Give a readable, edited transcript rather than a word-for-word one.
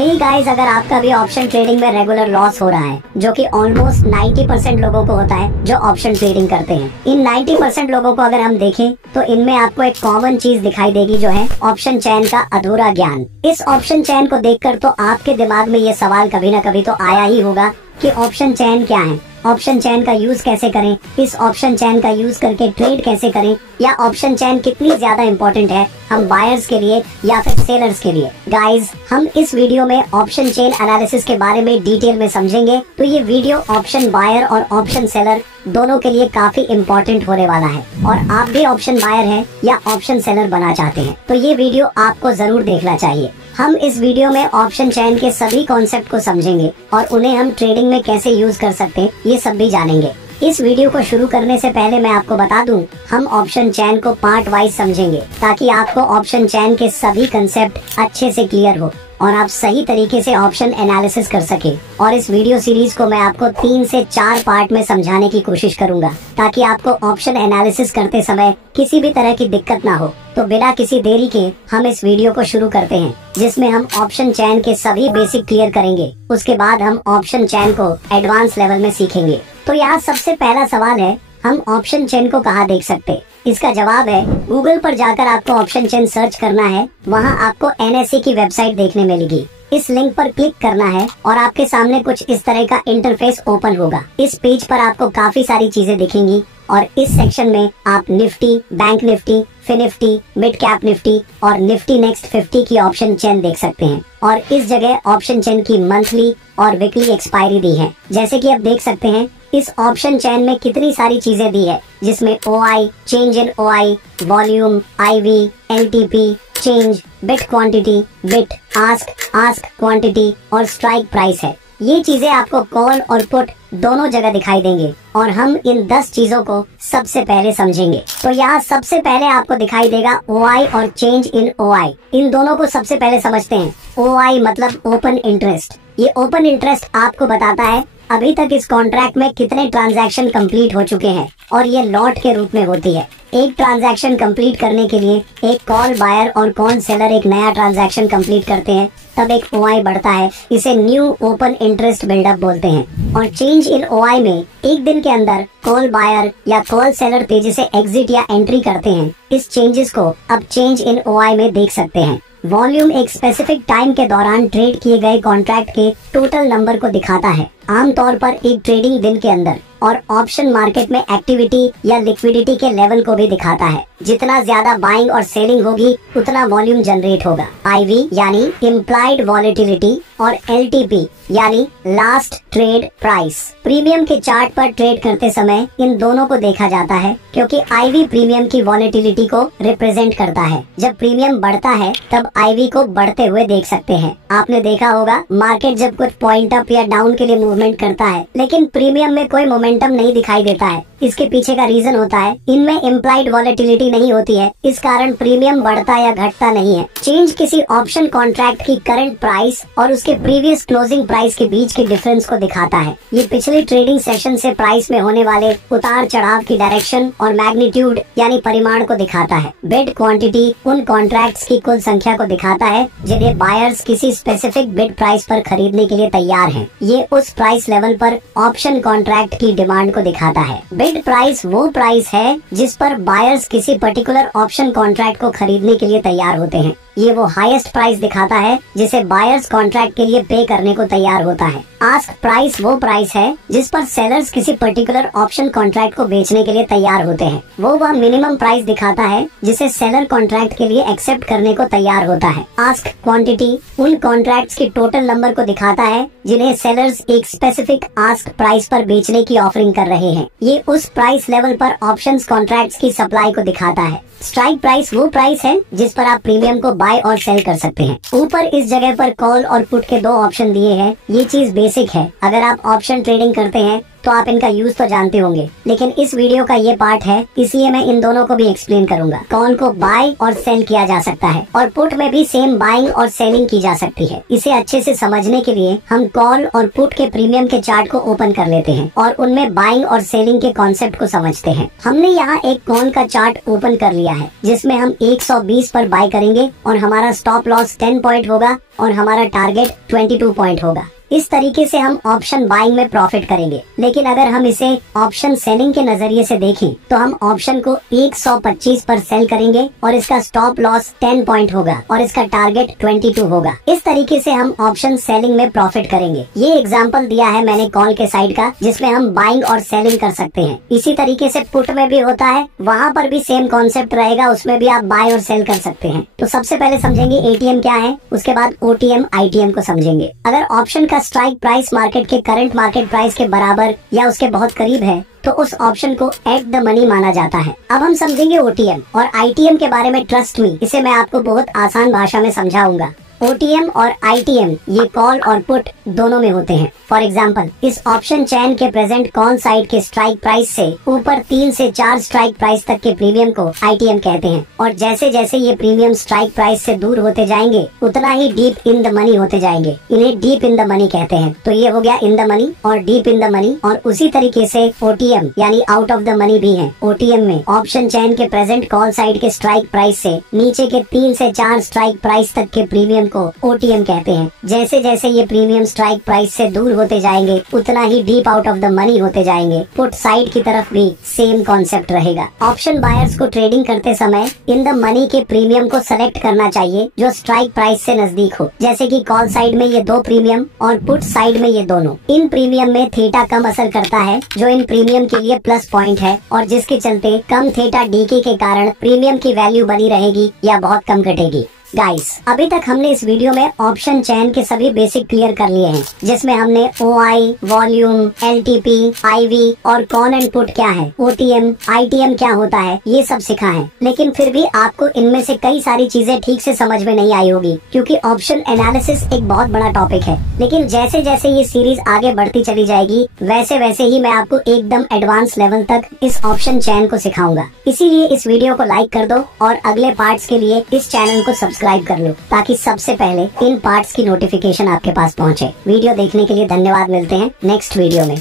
Hey guys, अगर आपका भी ऑप्शन ट्रेडिंग में रेगुलर लॉस हो रहा है, जो कि ऑलमोस्ट 90% लोगों को होता है जो ऑप्शन ट्रेडिंग करते हैं। इन 90% लोगों को अगर हम देखें तो इनमें आपको एक कॉमन चीज दिखाई देगी, जो है ऑप्शन चेन का अधूरा ज्ञान। इस ऑप्शन चेन को देखकर तो आपके दिमाग में ये सवाल कभी ना कभी तो आया ही होगा कि ऑप्शन चेन क्या है, ऑप्शन चेन का यूज कैसे करें, इस ऑप्शन चेन का यूज करके ट्रेड कैसे करें, या ऑप्शन चेन कितनी ज्यादा इंपॉर्टेंट है हम बायर्स के लिए या फिर सेलर्स के लिए। गाइस, हम इस वीडियो में ऑप्शन चेन एनालिसिस के बारे में डिटेल में समझेंगे, तो ये वीडियो ऑप्शन बायर और ऑप्शन सेलर दोनों के लिए काफी इम्पोर्टेंट होने वाला है। और आप भी ऑप्शन बायर हैं या ऑप्शन सेलर बना चाहते हैं तो ये वीडियो आपको जरूर देखना चाहिए। हम इस वीडियो में ऑप्शन चेन के सभी कॉन्सेप्ट को समझेंगे और उन्हें हम ट्रेडिंग में कैसे यूज कर सकते हैं, ये सब भी जानेंगे। इस वीडियो को शुरू करने से पहले मैं आपको बता दूं, हम ऑप्शन चेन को पार्ट वाइज समझेंगे ताकि आपको ऑप्शन चेन के सभी कंसेप्ट अच्छे से क्लियर हो और आप सही तरीके से ऑप्शन एनालिसिस कर सके। और इस वीडियो सीरीज को मैं आपको 3 से 4 पार्ट में समझाने की कोशिश करूंगा ताकि आपको ऑप्शन एनालिसिस करते समय किसी भी तरह की दिक्कत ना हो। तो बिना किसी देरी के हम इस वीडियो को शुरू करते हैं, जिसमें हम ऑप्शन चेन के सभी बेसिक क्लियर करेंगे। उसके बाद हम ऑप्शन चेन को एडवांस लेवल में सीखेंगे। तो यहाँ सबसे पहला सवाल है, हम ऑप्शन चेन को कहाँ देख सकते? इसका जवाब है, गूगल पर जाकर आपको ऑप्शन चेन सर्च करना है, वहाँ आपको NSE की वेबसाइट देखने मिलेगी। इस लिंक पर क्लिक करना है और आपके सामने कुछ इस तरह का इंटरफेस ओपन होगा। इस पेज पर आपको काफी सारी चीजें दिखेंगी और इस सेक्शन में आप Nifty, bank Nifty, FinNifty, mid cap Nifty और निफ्टी नेक्स्ट 50 की ऑप्शन चेन देख सकते हैं। और इस जगह ऑप्शन चेन की मंथली और वीकली एक्सपायरी दी है। जैसे कि आप देख सकते हैं इस ऑप्शन चेन में कितनी सारी चीजें दी है, जिसमें OI, change in OI, volume, IV, LTP, change, bit quantity, bit, ask quantity और स्ट्राइक प्राइस है। ये चीजें आपको कॉल और पुट दोनों जगह दिखाई देंगे और हम इन 10 चीजों को सबसे पहले समझेंगे। तो यहाँ सबसे पहले आपको दिखाई देगा OI और चेंज इन OI। इन दोनों को सबसे पहले समझते हैं। OI मतलब ओपन इंटरेस्ट। ये ओपन इंटरेस्ट आपको बताता है अभी तक इस कॉन्ट्रैक्ट में कितने ट्रांजैक्शन कंप्लीट हो चुके हैं और ये लॉट के रूप में होती है। एक ट्रांजैक्शन कंप्लीट करने के लिए एक कॉल बायर और कॉल सेलर एक नया ट्रांजैक्शन कंप्लीट करते हैं, तब एक OI बढ़ता है। इसे न्यू ओपन इंटरेस्ट बिल्डअप बोलते हैं। और चेंज इन OI में एक दिन के अंदर कॉल बायर या कॉल सेलर तेजी से एग्जिट या एंट्री करते हैं। इस चेंजेस को अब चेंज इन OI में देख सकते हैं। वॉल्यूम एक स्पेसिफिक टाइम के दौरान ट्रेड किए गए कॉन्ट्रैक्ट के टोटल नंबर को दिखाता है, आमतौर पर एक ट्रेडिंग दिन के अंदर। और ऑप्शन मार्केट में एक्टिविटी या लिक्विडिटी के लेवल को भी दिखाता है। जितना ज्यादा बाइंग और सेलिंग होगी उतना वॉल्यूम जनरेट होगा। IV यानी इम्प्लाइड वॉलेटिलिटी और LTP यानी लास्ट ट्रेड प्राइस। प्रीमियम के चार्ट पर ट्रेड करते समय इन दोनों को देखा जाता है, क्योंकि IV प्रीमियम की वॉलेटिलिटी को रिप्रेजेंट करता है। जब प्रीमियम बढ़ता है तब IV को बढ़ते हुए देख सकते हैं। आपने देखा होगा मार्केट जब कुछ पॉइंट अप या डाउन के लिए मूवमेंट करता है, लेकिन प्रीमियम में कोई मोमेंटम नहीं दिखाई देता है। इसके पीछे का रीजन होता है, इनमें इम्प्लाइड वॉलेटिलिटी नहीं होती है, इस कारण प्रीमियम बढ़ता या घटता नहीं है। चेंज किसी ऑप्शन कॉन्ट्रैक्ट की करंट प्राइस और उसके प्रीवियस क्लोजिंग प्राइस के बीच के डिफरेंस को दिखाता है। ये पिछली ट्रेडिंग सेशन से प्राइस में होने वाले उतार चढ़ाव की डायरेक्शन और मैग्नीट्यूड यानी परिमाण को दिखाता है। बिड क्वांटिटी उन कॉन्ट्रैक्ट्स की कुल संख्या को दिखाता है जिन्हें बायर्स किसी स्पेसिफिक बिड प्राइस पर खरीदने के लिए तैयार हैं। ये उस प्राइस लेवल पर ऑप्शन कॉन्ट्रैक्ट की डिमांड को दिखाता है। बिड प्राइस वो प्राइस है जिस पर बायर्स किसी पर्टिकुलर ऑप्शन कॉन्ट्रैक्ट को खरीदने के लिए तैयार होते हैं। ये वो हाईएस्ट प्राइस दिखाता है जिसे बायर्स कॉन्ट्रैक्ट के लिए पे करने को तैयार होता है। आस्क प्राइस वो प्राइस है जिस पर सेलर्स किसी पर्टिकुलर ऑप्शन कॉन्ट्रैक्ट को बेचने के लिए तैयार होते हैं। वो वह मिनिमम प्राइस दिखाता है जिसे सेलर कॉन्ट्रैक्ट के लिए एक्सेप्ट करने को तैयार होता है। आस्क क्वांटिटी उन कॉन्ट्रैक्ट्स की टोटल नंबर को दिखाता है जिन्हें सेलर्स एक स्पेसिफिक आस्क प्राइस पर बेचने की ऑफरिंग कर रहे हैं। ये उस प्राइस लेवल पर ऑप्शंस कॉन्ट्रैक्ट्स की सप्लाई को दिखाता है। स्ट्राइक प्राइस वो प्राइस है जिस पर आप प्रीमियम को बाय और सेल कर सकते हैं। ऊपर इस जगह पर कॉल और पुट के 2 ऑप्शन दिए हैं। ये चीज बेसिक है। अगर आप ऑप्शन ट्रेडिंग करते हैं तो आप इनका यूज तो जानते होंगे, लेकिन इस वीडियो का ये पार्ट है, इसलिए मैं इन दोनों को भी एक्सप्लेन करूंगा। कॉल को बाय और सेल किया जा सकता है और पुट में भी सेम बाइंग और सेलिंग की जा सकती है। इसे अच्छे से समझने के लिए हम कॉल और पुट के प्रीमियम के चार्ट को ओपन कर लेते हैं और उनमें बाइंग और सेलिंग के कॉन्सेप्ट को समझते हैं। हमने यहाँ एक कॉल का चार्ट ओपन कर लिया है जिसमें हम 120 पर बाय करेंगे और हमारा स्टॉप लॉस 10 पॉइंट होगा और हमारा टारगेट 22 पॉइंट होगा। इस तरीके से हम ऑप्शन बाइंग में प्रॉफिट करेंगे। लेकिन अगर हम इसे ऑप्शन सेलिंग के नजरिए से देखें तो हम ऑप्शन को 125 पर सेल करेंगे और इसका स्टॉप लॉस 10 पॉइंट होगा और इसका टारगेट 22 होगा। इस तरीके से हम ऑप्शन सेलिंग में प्रॉफिट करेंगे। ये एग्जांपल दिया है मैंने कॉल के साइड का, जिसमें हम बाइंग और सेलिंग कर सकते हैं। इसी तरीके से पुट में भी होता है, वहाँ पर भी सेम कॉन्सेप्ट रहेगा, उसमें भी आप बाय और सेल कर सकते हैं। तो सबसे पहले समझेंगे एटीएम क्या है, उसके बाद ओटीएम आईटीएम को समझेंगे। अगर ऑप्शन का स्ट्राइक प्राइस मार्केट के करंट मार्केट प्राइस के बराबर या उसके बहुत करीब है तो उस ऑप्शन को एट द मनी माना जाता है। अब हम समझेंगे ओटीएम और आईटीएम के बारे में। ट्रस्ट मी, इसे मैं आपको बहुत आसान भाषा में समझाऊंगा। ओटीएम और आईटीएम ये कॉल और पुट दोनों में होते हैं। फॉर एग्जाम्पल, इस ऑप्शन चैन के प्रेजेंट कॉल साइड के स्ट्राइक प्राइस से ऊपर 3 से 4 स्ट्राइक प्राइस तक के प्रीमियम को आईटीएम कहते हैं और जैसे जैसे ये प्रीमियम स्ट्राइक प्राइस से दूर होते जाएंगे उतना ही डीप इन द मनी होते जाएंगे। इन्हें डीप इन द मनी कहते हैं। तो ये हो गया इन द मनी और डीप इन द मनी। और उसी तरीके से ओटीएम यानी आउट ऑफ द मनी भी है। ओटीएम में ऑप्शन चैन के प्रेजेंट कॉल साइड के स्ट्राइक प्राइस से नीचे के 3 से 4 स्ट्राइक प्राइस तक के प्रीमियम को ओटीएम कहते हैं। जैसे जैसे ये प्रीमियम स्ट्राइक प्राइस से दूर होते जाएंगे उतना ही deep out of the money होते जाएंगे। पुट साइड की तरफ भी सेम कॉन्सेप्ट रहेगा। ऑप्शन बायर्स को ट्रेडिंग करते समय इन द मनी के प्रीमियम को सेलेक्ट करना चाहिए जो स्ट्राइक प्राइस से नजदीक हो। जैसे कि कॉल साइड में ये 2 प्रीमियम और पुट साइड में ये दोनों। इन प्रीमियम में थीटा कम असर करता है जो इन प्रीमियम के लिए प्लस पॉइंट है और जिसके चलते कम थीटा डीके के कारण प्रीमियम की वैल्यू बनी रहेगी या बहुत कम घटेगी। गाइस, अभी तक हमने इस वीडियो में ऑप्शन चैन के सभी बेसिक क्लियर कर लिए हैं, जिसमें हमने ओआई, वॉल्यूम, एलटीपी, आईवी और कॉल एंड पुट क्या है, ओटीएम, आईटीएम क्या होता है, ये सब सिखा है। लेकिन फिर भी आपको इनमें से कई सारी चीजें ठीक से समझ में नहीं आई होगी क्योंकि ऑप्शन एनालिसिस एक बहुत बड़ा टॉपिक है। लेकिन जैसे जैसे ये सीरीज आगे बढ़ती चली जाएगी वैसे वैसे ही मैं आपको एकदम एडवांस लेवल तक इस ऑप्शन चैन को सिखाऊंगा। इसीलिए इस वीडियो को लाइक कर दो और अगले पार्ट्स के लिए इस चैनल को सब्सक्राइब कर लो ताकि सबसे पहले इन पार्ट्स की नोटिफिकेशन आपके पास पहुंचे। वीडियो देखने के लिए धन्यवाद। मिलते हैं नेक्स्ट वीडियो में।